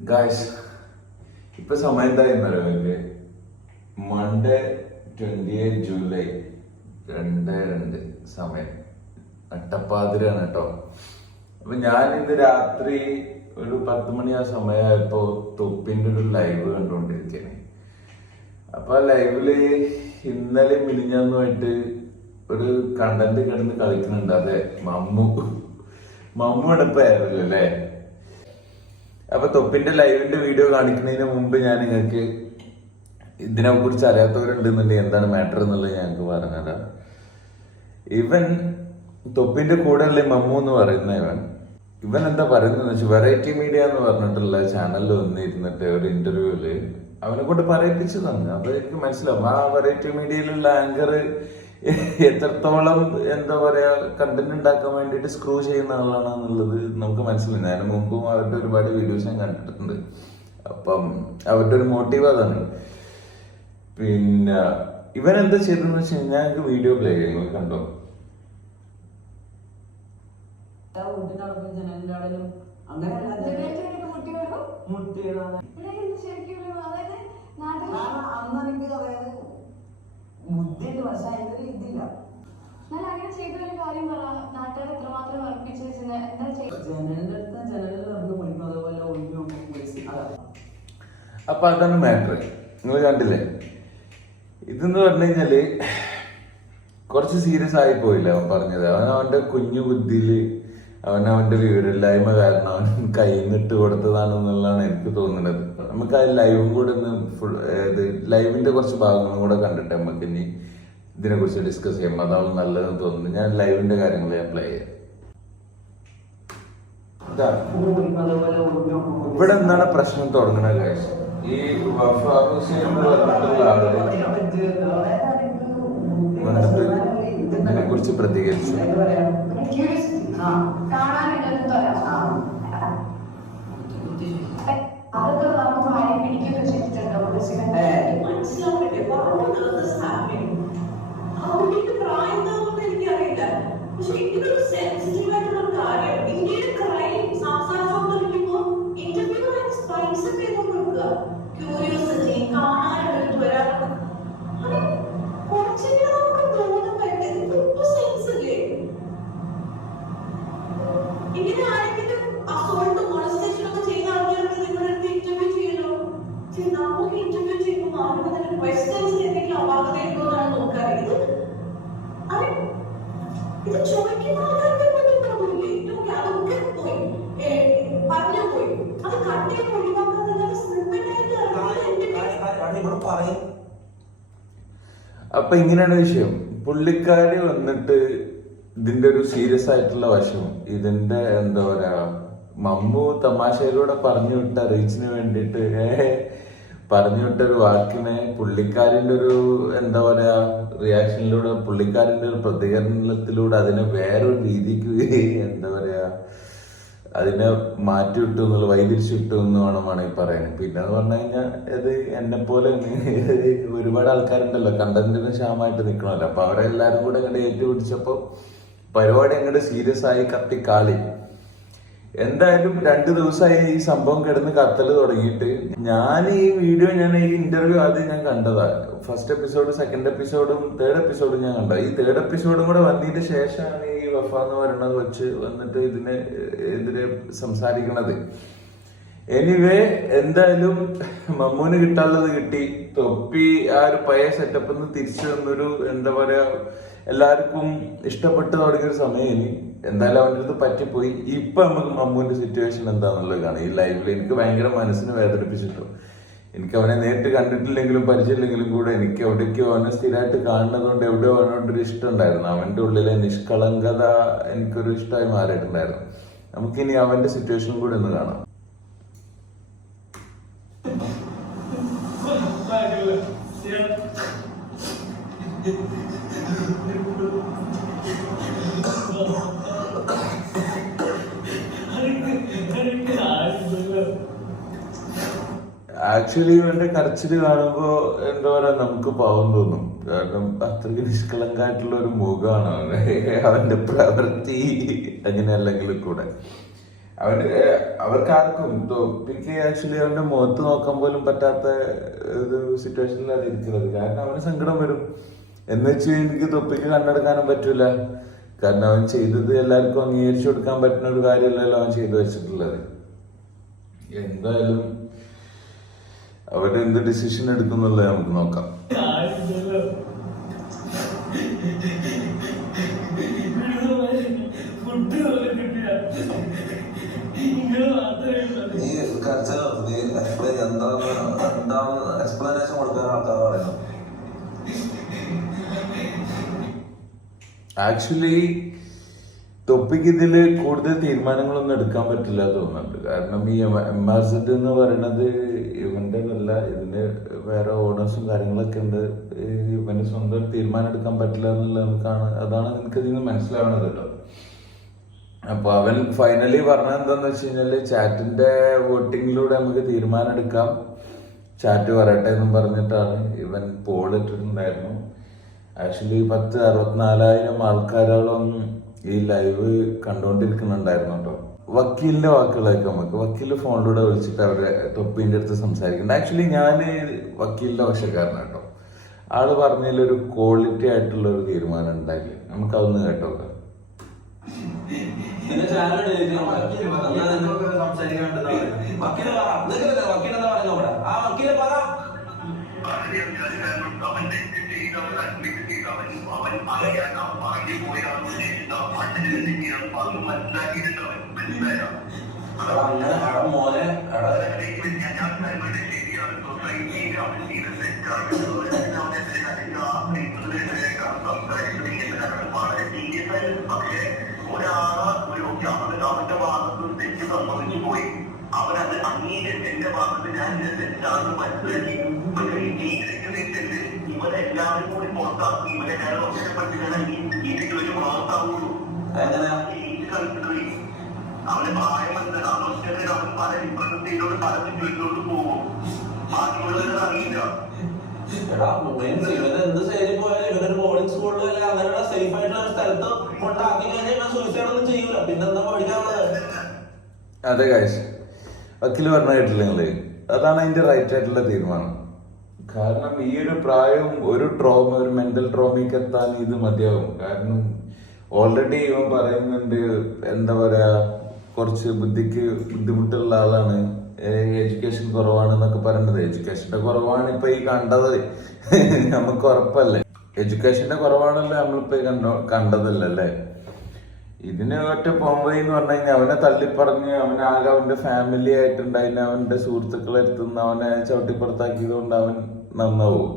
Guys ഇപ്പൊ സമയം എന്തായിരുന്നല്ലോ എനിക്ക് മൺഡേ ട്വന്റി എയ്റ്റ് ജൂലൈ രണ്ട് രണ്ട് സമയം. അട്ടപ്പാതിരാണ് കേട്ടോ അപ്പൊ ഞാൻ ഇന്ന് രാത്രി ഒരു പത്ത് മണി ആ സമയമായപ്പോ തൊപ്പിന്റെ ഒരു ലൈവ് കണ്ടുകൊണ്ടിരിക്കുകയാണ് അപ്പൊ ആ ലൈവിൽ ഇന്നലെ മിനിഞ്ഞാന്നുമായിട്ട് ഒരു കണ്ടന്റ് കിടന്ന് കളിക്കുന്നുണ്ട്. അതെ മമ്മു. മമ്മു എടുപ്പായിരുന്നല്ലോ അല്ലേ അപ്പൊ തൊപ്പിന്റെ ലൈവിന്റെ വീഡിയോ കാണിക്കുന്നതിന് മുമ്പ് ഞാൻ നിങ്ങൾക്ക് ഇതിനെ കുറിച്ച് അറിയാത്തവരുണ്ടെന്നുണ്ടെങ്കിൽ എന്താണ് മാറ്റർ എന്നുള്ളത് ഞങ്ങൾക്ക് പറഞ്ഞുതരാം. ഇവൻ തൊപ്പിന്റെ കൂടെ അല്ലേ മമ്മു എന്ന് പറയുന്ന ഇവൻ ഇവൻ എന്താ പറയുന്നത് വെറൈറ്റി മീഡിയ എന്ന് പറഞ്ഞിട്ടുള്ള ചാനലിൽ വന്നിരുന്നിട്ട് ഒരു ഇന്റർവ്യൂൽ അവനെ കൊണ്ട് പറയിപ്പിച്ചു തന്നെ. അത് എനിക്ക് മനസ്സിലാവും. ആ വെറൈറ്റി മീഡിയയിലുള്ള ആങ്കർ എത്രത്തോളം എന്താ പറയാ കണ്ടന്റ് ഉണ്ടാക്കാൻ വേണ്ടിട്ട് സ്ക്രൂ ചെയ്യുന്ന ആളാണ് എന്നുള്ളത് നമുക്ക് മനസ്സിലായി. ഞാൻ മുമ്പും അവരുടെ ഒരുപാട് വീഡിയോസ് ഞാൻ കണ്ടിട്ടുണ്ട്. അപ്പം അവരുടെ ഒരു മോട്ടീവ് അതാണ്. പിന്നെ ഇവൻ എന്താ ചെയ്തതെന്ന് വെച്ച് കഴിഞ്ഞാൽ ഞങ്ങൾക്ക് വീഡിയോ പ്ലേ ചെയ്യുന്നു കണ്ടോ? മുട്ടിയിടാൻ കാരണം അന്ന് എനിക്ക് അതായത് ബുദ്ധിയുണ്ട് പക്ഷെ അതിന്റെ ഒരു ഇതില്ല ജനലിന്റെ അടുത്ത് ജനലിൽ നടന്ന് പോയിക്കും അതേപോലെ ഒഴിഞ്ഞു നോക്കും പ്ലേസ് അതാ. അപ്പൊ അതാണ് മാറ്റർ നിങ്ങൾ കണ്ടില്ലേ? ഇതെന്ന് പറഞ്ഞു കഴിഞ്ഞാൽ കുറച്ച് സീരിയസ് ആയി പോയില്ല അവൻ പറഞ്ഞത്. അവൻ അവന്റെ കുഞ്ഞു ബുദ്ധിയിൽ അവൻ അവന്റെ വീടില്ലായ്മ കാരണം അവൻ കൈന്നിട്ട് കൊടുത്തതാണെന്നുള്ളതാണ് എനിക്ക് തോന്നുന്നത്. നമുക്ക് ആ ലൈവും കൂടെ ഒന്ന് ഫുൾ ഇത് ലൈവിന്റെ കുറച്ച് ഭാഗങ്ങളും കൂടെ കണ്ടിട്ട് നമുക്ക് ഇനി ഇതിനെ കുറിച്ച് ഡിസ്കസ് ചെയ്യാം. അതാണ് നല്ലതെന്ന് തോന്നുന്നു. ഞാൻ ലൈവിന്റെ കാര്യങ്ങൾ ഞാൻ പ്ലേ ചെയ്യാം. ഇവിടെ എന്താണ് പ്രശ്നം തുടങ്ങണ കാര്യം ഈ വന്നിട്ട് ഇതിനെ കുറിച്ച് പ്രതികരിച്ചു. അതൊക്കെ പറയും. അപ്പൊ ഇങ്ങനെയാണ് വിഷയം. പുള്ളിക്കാരി വന്നിട്ട് ഇതിന്റെ ഒരു സീരിയസ് ആയിട്ടുള്ള വശം. ഇതിന്റെ എന്താ പറയാ മമ്മു തമാശയിലൂടെ പറഞ്ഞു വിട്ട റീച്ചിന് വേണ്ടിട്ട് പറഞ്ഞു വിട്ട ഒരു വാക്കിനെ പുള്ളിക്കാരിന്റെ ഒരു എന്താ പറയാ റിയാക്ഷനിലൂടെ പുള്ളിക്കാരിന്റെ ഒരു പ്രതികരണത്തിലൂടെ അതിനെ വേറൊരു രീതിക്ക് എന്താ പറയാ അതിനെ മാറ്റി വിട്ടു എന്നുള്ള വൈതിരിച്ചു വിട്ടു എന്ന് വേണം വേണമെങ്കിൽ പറയാൻ. പിന്നെ എന്ന് പറഞ്ഞു കഴിഞ്ഞാൽ ഇത് എന്നെ പോലെ ഒരുപാട് ആൾക്കാരുണ്ടല്ലോ. കണ്ടന്റിന് ക്ഷാമമായിട്ട് നിൽക്കണമല്ലോ. അപ്പൊ അവരെല്ലാരും കൂടെ അങ്ങോട്ട് ഏറ്റുപിടിച്ചപ്പോ പരിപാടി അങ്ങോട്ട് സീരിയസ് ആയി കത്തി കാളി എന്തായാലും രണ്ടു ദിവസമായി ഈ സംഭവം കിടന്ന് കത്തൽ തുടങ്ങിയിട്ട് ഞാൻ ഈ വീഡിയോ ഞാൻ ഈ ഇന്റർവ്യൂ ആദ്യം ഞാൻ കണ്ടതാ. ഫസ്റ്റ് എപ്പിസോഡ് സെക്കൻഡ് എപ്പിസോഡും തേർഡ് എപ്പിസോഡും ഞാൻ കണ്ടത്. ഈ തേർഡ് എപ്പിസോഡും കൂടെ വന്നതിന്റെ ശേഷമാണ് ഈ വഫ എന്ന് പറയുന്നത് വെച്ച് വന്നിട്ട് ഇതിനെ എതിരെ സംസാരിക്കണത്. എനിവേ എന്തായാലും മമ്മൂന് കിട്ടാനുള്ളത് കിട്ടി. തൊപ്പി ആ ഒരു പഴയ സെറ്റപ്പിൽ നിന്ന് തിരിച്ചു വന്നൊരു എന്താ പറയാ എല്ലാവർക്കും ഇഷ്ടപ്പെട്ടു തുടങ്ങിയൊരു സമയം ഇനി എന്തായാലും അവന്റെ അടുത്ത് പറ്റിപ്പോയി. ഇപ്പൊ നമുക്ക് മമ്മൂന്റെ സിറ്റുവേഷൻ എന്താണെന്നുള്ളത് കാണാം. ഈ ലൈവിൽ എനിക്ക് ഭയങ്കര മനസ്സിന് വേദനിപ്പിച്ചിട്ടു എനിക്ക് അവനെ നേരിട്ട് കണ്ടിട്ടില്ലെങ്കിലും പരിചയമില്ലെങ്കിലും കൂടെ എനിക്ക് എവിടേക്കോ അവനെ സ്ഥിരമായിട്ട് കാണുന്നത് കൊണ്ട് എവിടെയോ അവനോടൊരു ഇഷ്ടം ഉണ്ടായിരുന്നു അവന്റെ ഉള്ളിലെ നിഷ്കളങ്കത എനിക്കൊരു ഇഷ്ടമായി മാറിയിട്ടുണ്ടായിരുന്നു. നമുക്കിനി അവന്റെ സിറ്റുവേഷനും കൂടെ ഒന്ന് കാണാം. ആക്ച്വലി ഇവന്റെ കരച്ചിൽ കാണുമ്പോ എന്താ പറയാ നമുക്ക് പാവം തോന്നും. കാരണം അത്രയ്ക്ക് നിഷ്കളങ്കായിട്ടുള്ള ഒരു മുഖമാണ് അവന്. അവന്റെ പ്രവൃത്തി അങ്ങനെ അല്ലെങ്കിൽ കൂടെ. അവന് അവർക്ക് അവർക്കാർക്കും തോപ്പിക്ക് ആക്ച്വലി അവന്റെ മുഖത്ത് നോക്കാൻ പോലും പറ്റാത്ത ഒരു സിറ്റുവേഷനിലാണ് ഇരിക്കുന്നത്. കാരണം അവന് സങ്കടം വരും. എന്ന് വെച്ച് എനിക്ക് തൊപ്പിക്ക് കണ്ടെടുക്കാനും പറ്റൂല. കാരണം അവൻ ചെയ്തത് എല്ലാവർക്കും അംഗീകരിച്ചു കൊടുക്കാൻ പറ്റുന്ന ഒരു കാര്യമല്ലല്ലോ അവൻ ചെയ്തു വെച്ചിട്ടുള്ളത്. എന്തായാലും അവർ എന്ത് ഡിസിഷൻ എടുക്കുന്നുള്ളത് നമുക്ക് നോക്കാം. എക്സ്പ്ലനേഷൻ കൊടുക്കാൻ ആൾക്കാർ പറയുന്നു. ആക്ച്വലി ടോപ്പിക് ഇതിൽ കൂടുതൽ തീരുമാനങ്ങളൊന്നും എടുക്കാൻ പറ്റില്ല തോന്നുന്നുണ്ട്. കാരണം ഈ എം ആർ സെറ്റ് എന്ന് പറയുന്നത് അല്ല ഇതിന് വേറെ ഓണേഴ്സും കാര്യങ്ങളൊക്കെ ഉണ്ട്. ഇവന് സ്വന്തം തീരുമാനം എടുക്കാൻ പറ്റില്ല എന്നുള്ളതാണ് അതാണ് എനിക്ക് ഇതിൽ നിന്ന് മനസ്സിലാവണത് കേട്ടോ. അപ്പൊ അവൻ ഫൈനലി പറഞ്ഞ എന്താന്ന് വെച്ച് കഴിഞ്ഞാൽ ചാറ്റിന്റെ വോട്ടിങ്ങിലൂടെ നമുക്ക് തീരുമാനം എടുക്കാം. ചാറ്റ് പറയട്ടെ എന്നും പറഞ്ഞിട്ടാണ് ഇവൻ പോൾ ഇട്ടിട്ടുണ്ടായിരുന്നു. ആക്ച്വലി പത്ത് അറുപത്തിനാലായിരം ആൾക്കാരോളം ഈ ലൈവ് കണ്ടുകൊണ്ടിരിക്കുന്നുണ്ടായിരുന്നു കേട്ടോ. വക്കീലിന്റെ വാക്കുകളൊക്കെ നമുക്ക് വക്കീൽ ഫോണിലൂടെ വിളിച്ചിട്ട് അവരുടെ തൊപ്പിന്റെ അടുത്ത് സംസാരിക്കുന്നുണ്ട് ആക്ച്വലി ഞാൻ വക്കീലിന്റെ വശക്കാരനാണ് കേട്ടോ ആൾ പറഞ്ഞതിൽ ഒരു ക്വാളിറ്റി ആയിട്ടുള്ള ഒരു തീരുമാനം ഉണ്ടായില്ല. നമുക്ക് അതൊന്ന് കേട്ടോ അവൻ അവൻ അവൻ പറ. നിനക്കല്ലേ എടാ, അങ്ങനെ അവിടെ മോനെ പക്ഷേ ഒരാൾ ഒരു അവന്റെ ഭാഗത്ത് തെറ്റ് സംഭവിച്ചു പോയി അവനത് അംഗീകരിച്ച് എന്റെ ഞാൻ ഇത് തെറ്റാണെന്ന് മനസ്സിലാക്കി ഈ ജീവിതത്തിൽ ഇവരെല്ലാവരും കൂടി പുറത്താക്കി ഇവരെ ഞാൻ ഒറ്റപ്പെട്ടിട്ടുണ്ടെങ്കിൽ ഇതിൽ ഒരു ഈ കളിച്ചിട്ട് അവന് പ്രായമല്ല അവസ്ഥകൾ അവൻ പല വീട്ടിലോട്ട് പോകും. ബാക്കിയുള്ളവരത് അറിയില്ല. എടാ മീൻസ് ഇവന് എന്ത് സ്റ്റേജിൽ പോയാലും ഇവനൊരു ബോർഡിംഗ് സ്കൂളിലോ അല്ലെങ്കിൽ അങ്ങനെയുള്ള സേഫ് ആയിട്ടുള്ള ഒരു സ്ഥലത്ത് കൊണ്ടാക്കി കഴിഞ്ഞാൽ ഇവൻ സൂയിസൈഡ് ഒന്നും ചെയ്യൂല. പിന്നെന്താ പഠിക്കാനുള്ളത്? അതെ കാശ് വക്കീൽ പറഞ്ഞ കേട്ടില്ല നിങ്ങൾ? അതാണ് അതിന്റെ റൈറ്റ് ആയിട്ടുള്ള തീരുമാനം. കാരണം ഈ ഒരു പ്രായവും ഒരു ട്രോമ ഒരു മെന്റൽ ട്രോമയ്ക്ക് എത്താൻ ഇത് മതിയാവും കാരണം ഓൾറെഡി ഇവൻ പറയുന്നുണ്ട് എന്താ പറയാ കുറച്ച് ബുദ്ധിക്ക് ബുദ്ധിമുട്ടുള്ള ആളാണ്. എഡ്യൂക്കേഷൻ കുറവാണെന്നൊക്കെ പറയുന്നത് എഡ്യൂക്കേഷന്റെ കുറവാണ് ഇപ്പൊ ഈ കണ്ടത്. നമുക്ക് ഉറപ്പല്ലേ? എഡ്യൂക്കേഷന്റെ കുറവാണല്ലോ നമ്മളിപ്പോ കണ്ടോ കണ്ടതല്ലേ ഇതിന് ഒറ്റ എന്ന് പറഞ്ഞു കഴിഞ്ഞാൽ അവനെ തള്ളിപ്പറഞ്ഞ് അവനാകെ അവന്റെ ഫാമിലി ആയിട്ടുണ്ടായിന് അവന്റെ സുഹൃത്തുക്കളെ അടുത്തുനിന്ന് അവനെ ചവിട്ടിപ്പുറത്താക്കിയത് കൊണ്ട് അവൻ നന്നാവും.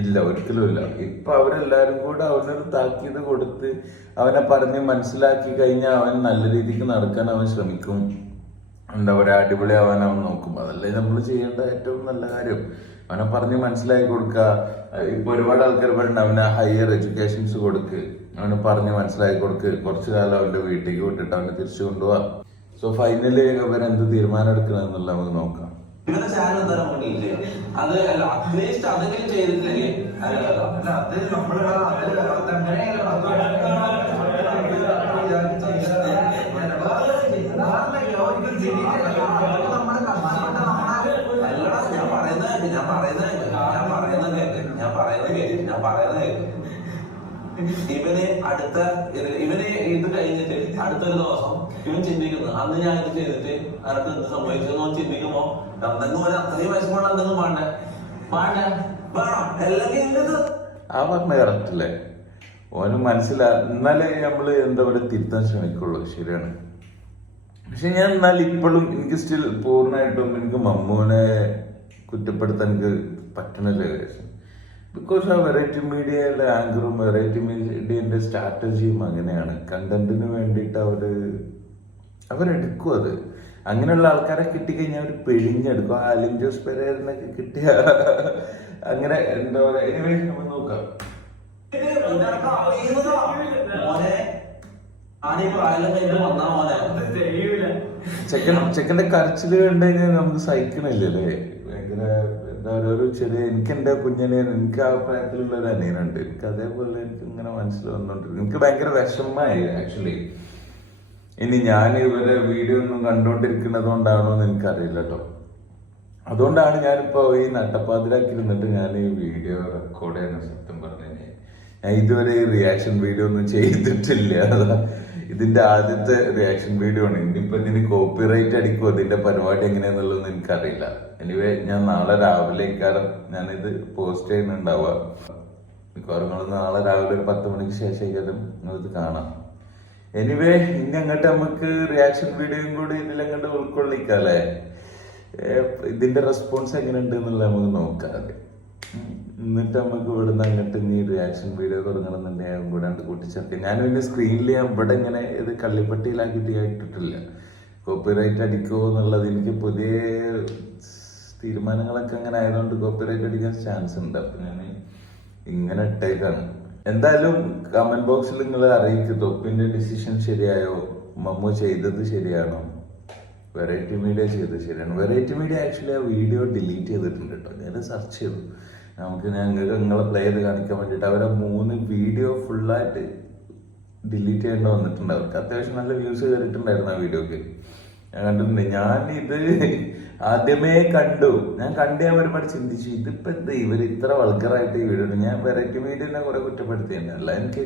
ഇല്ല ഒരിക്കലും ഇല്ല. ഇപ്പൊ അവരെല്ലാരും കൂടെ അവനൊരു താക്കീത് കൊടുത്ത് അവനെ പറഞ്ഞ് മനസ്സിലാക്കി കഴിഞ്ഞാൽ അവൻ നല്ല രീതിക്ക് നടക്കാൻ അവൻ ശ്രമിക്കും. എന്താ പറയാ അടിപൊളിയാവാൻ അവൻ നോക്കും. അതല്ലേ നമ്മൾ ചെയ്യേണ്ട ഏറ്റവും നല്ല കാര്യം. അവനെ പറഞ്ഞ് മനസ്സിലാക്കി കൊടുക്കുക ഇപ്പൊ ഒരുപാട് ആൾക്കാർ പറയുന്നുണ്ട് അവന് ഹയർ എഡ്യൂക്കേഷൻസ് കൊടുക്ക്. അവന് പറഞ്ഞ് മനസ്സിലാക്കി കൊടുക്ക്. കുറച്ചു കാലം അവന്റെ വീട്ടിലേക്ക് വിട്ടിട്ട് അവനെ തിരിച്ചു കൊണ്ടുപോവാ. സോ ഫൈനലി അവരെന്ത് തീരുമാനം എടുക്കണമെന്നുള്ള നമുക്ക് നോക്കാം. ഇവന്റെ ചാനൽ എന്താ നമുക്ക് ഡീൽ ചെയ്യാം അത് അല്ല അറ്റ്ലീസ്റ്റ് അതെങ്കിലും ചെയ്തിട്ടില്ലേ അല്ല അത് അല്ലടാ ഞാൻ പറയുന്നത് ഞാൻ പറയുന്നത് ഞാൻ പറയുന്നത് കേക്ക്, ഞാൻ പറയുന്നത് കേക്ക്, ഞാൻ പറയുന്നത് കേക്ക്. ഇവന് അടുത്ത ഇവന് ഇത് കഴിഞ്ഞിട്ട് അടുത്തൊരു ദിവസം ഇവൻ ചിന്തിക്കുന്നത് അന്ന് ഞാൻ ഇത് ചെയ്തിട്ട് അടുത്ത് എന്ത് സംഭവിച്ചെന്ന് ചിന്തിക്കുമ്പോ എന്തെങ്കിലും ഒരു അത്രയും വിഷമമുള്ള എന്തെങ്കിലും വേണ്ട. വേണ്ട. ഇതിനകത്ത് ആ പറഞ്ഞ കറക്റ്റല്ലേ ഓന് മനസ്സിലാ എന്നാലേ നമ്മൾ എന്താ പറയുക തിരുത്താൻ ശ്രമിക്കുള്ളൂ. ശരിയാണ്. പക്ഷെ ഞാൻ എന്നാൽ ഇപ്പോഴും എനിക്ക് സ്റ്റിൽ പൂർണമായിട്ടും എനിക്ക് മമ്മൂനെ കുറ്റപ്പെടുത്താൻ എനിക്ക് പറ്റണില്ല ഏകദേശം. ബിക്കോസ് ആ വെറൈറ്റി മീഡിയയുടെ ആങ്കറും വെറൈറ്റി മീഡിയന്റെ സ്ട്രാറ്റജിയും അങ്ങനെയാണ്. കണ്ടന്റിന് വേണ്ടിയിട്ട് അവർ അവരെടുക്കും അത് അങ്ങനെയുള്ള ആൾക്കാരെ കിട്ടിക്കഴിഞ്ഞാൽ അവർ പിഴിഞ്ഞെടുക്കും ആ അലിൻ ജോസ് പെരേരനൊക്കെ കിട്ടിയ അങ്ങനെ എന്താ പറയാ. എനിവേ നമ്മൾ നോക്കാം. ചെക്കൻ ചെക്കന്റെ കരച്ചിൽ കണ്ടു കഴിഞ്ഞാൽ നമുക്ക് സഹിക്കണില്ലല്ലേ? ഭയങ്കര എന്താ പറയുക ഒരു ചെറിയ എനിക്ക് എന്റെ കുഞ്ഞനെ എനിക്ക് ആ പ്രായത്തിലുള്ള ഒരു അനിയനുണ്ട്. എനിക്ക് അതേപോലെ എനിക്ക് ഇങ്ങനെ മനസ്സിൽ വന്നോണ്ടിരിക്കും എനിക്ക് ഭയങ്കര വിഷമമായി ആക്ച്വലി ഇനി ഞാൻ ഇവരെ വീഡിയോ ഒന്നും കണ്ടുകൊണ്ടിരിക്കുന്നത് കൊണ്ടാണോ എന്ന് എനിക്കറിയില്ല കേട്ടോ അതുകൊണ്ടാണ് ഞാനിപ്പോ ഈ നട്ടപ്പാതിരാക്കി ഇരുന്നിട്ട് ഞാൻ ഈ വീഡിയോ റെക്കോർഡ് ചെയ്യുന്ന സത്യം പറഞ്ഞു ഞാൻ ഇതുവരെ ഈ റിയാക്ഷൻ വീഡിയോ ഒന്നും ചെയ്തിട്ടില്ല. ഇതിന്റെ ആദ്യത്തെ റിയാക്ഷൻ വീഡിയോ ആണ്. ഇനിയിപ്പോൾ ഇതിന് കോപ്പിറൈറ്റ് അടിക്കുമോ ഇതിന്റെ പരിപാടി എങ്ങനെയാന്നുള്ളതൊന്നും എനിക്കറിയില്ല. എനിവേ ഞാൻ നാളെ രാവിലെ ഇക്കാലം ഞാനിത് പോസ്റ്റ് ചെയ്യുന്നുണ്ടാവുക. മിക്കവാറും നാളെ രാവിലെ ഒരു പത്ത് മണിക്ക് ശേഷം നിങ്ങളിത് കാണാം. എനിവേ ഇനി അങ്ങോട്ട് നമുക്ക് റിയാക്ഷൻ വീഡിയോയും കൂടി ഇതിലങ്ങോട്ട് ഉൾക്കൊള്ളിക്കാല്ലേ അല്ലേ? ഇതിന്റെ റെസ്പോൺസ് എങ്ങനെ ഉണ്ട് എന്നുള്ളത് നമുക്ക് നോക്കാം. എന്നിട്ട് നമുക്ക് ഇവിടുന്ന് അങ്ങോട്ട് ഇനി റിയാക്ഷൻ വീഡിയോ തുടങ്ങണമെന്നുണ്ടെങ്കിൽ അതും കൂടെ കൂട്ടിച്ചേർക്കാം. ഞാൻ പിന്നെ സ്ക്രീനിൽ ഞാൻ ഇവിടെ ഇങ്ങനെ ഇത് കള്ളിപ്പട്ടിയിലാക്കിയിട്ട് ഞാൻ കോപ്പിറൈറ്റ് അടിക്കുമോ എന്നുള്ളത് എനിക്ക് പുതിയ തീരുമാനങ്ങളൊക്കെ അങ്ങനെ ആയതുകൊണ്ട് കോപ്പിറൈറ്റ് അടിക്കാൻ ചാൻസ് ഉണ്ട്. അപ്പൊ ഞാൻ ഇങ്ങനെ ഇട്ടേക്കാണ്. എന്തായാലും കമന്റ് ബോക്സിൽ നിങ്ങൾ അറിയിക്കും തൊപ്പിന്റെ ഡിസിഷൻ ശരിയായോ? മമ്മു ചെയ്തത് ശരിയാണോ? വെറൈറ്റി മീഡിയ ചെയ്തത് ശരിയാണോ? വെറൈറ്റി മീഡിയ ആക്ച്വലി ആ വീഡിയോ ഡിലീറ്റ് ചെയ്തിട്ടുണ്ട് കേട്ടോ. ഞാൻ സെർച്ച് ചെയ്തു. നമുക്ക് ഞങ്ങൾക്ക് നിങ്ങളെ പ്ലേ ചെയ്ത് കാണിക്കാൻ വേണ്ടിയിട്ട് അവരെ മൂന്ന് വീഡിയോ ഫുള്ളായിട്ട് ഡിലീറ്റ് ചെയ്യേണ്ടി വന്നിട്ടുണ്ട്. അവർക്ക് അത്യാവശ്യം നല്ല വ്യൂസ് കയറിയിട്ടുണ്ടായിരുന്നു ആ വീഡിയോക്ക് ഞാൻ കണ്ടിട്ടുണ്ട്. ഞാൻ ഇത് ആദ്യമേ കണ്ടു. ഞാൻ കണ്ടേ ഒരുപാട് ചിന്തിച്ചു ഇതിപ്പോ എന്താ? ഇവർ ഇത്ര വൾക്കറായിട്ട് ഈ വീഡിയോ ഞാൻ വെറൈറ്റി മീഡിയനെ കുറെ കുറ്റപ്പെടുത്തിയിട്ടുണ്ട്. അല്ല എനിക്ക്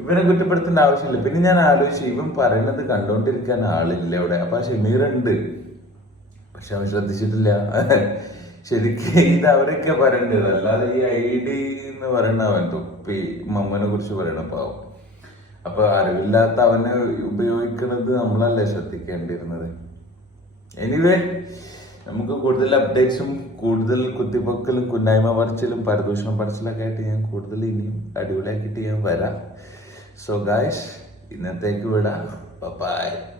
ഇവനെ കുറ്റപ്പെടുത്തേണ്ട ആവശ്യമില്ല. പിന്നെ ഞാൻ ആലോചിച്ചു ഇവൻ പറയുന്നത് കണ്ടോണ്ടിരിക്കാൻ ആളില്ല ഇവിടെ. അപ്പൊ ഷമീർ പക്ഷെ അവൻ ശ്രദ്ധിച്ചിട്ടില്ല. ശരിക്കും ഇത് അവരൊക്കെ പറയേണ്ടത് അല്ലാതെ ഈ ഐ ഡി എന്ന് പറയുന്ന അവൻ തൊപ്പി മമ്മനെ കുറിച്ച് പറയണ പാവം. അപ്പൊ അറിവില്ലാത്ത അവനെ ഉപയോഗിക്കുന്നത് നമ്മളല്ലേ ശ്രദ്ധിക്കേണ്ടിയിരുന്നത്? എനിവേ നമുക്ക് കൂടുതൽ അപ്ഡേറ്റ്സും കൂടുതൽ കുത്തിപ്പൊക്കലും കുന്നായ്മ പറിച്ചിലും പരദൂഷണം പറച്ചിലൊക്കെ ആയിട്ട് ഞാൻ കൂടുതൽ ഇനിയും അടിപൊളിയാക്കിയിട്ട് ഞാൻ വരാം. സോ ഗായ്സ് ഇന്നത്തേക്ക് വിടാം. ബൈ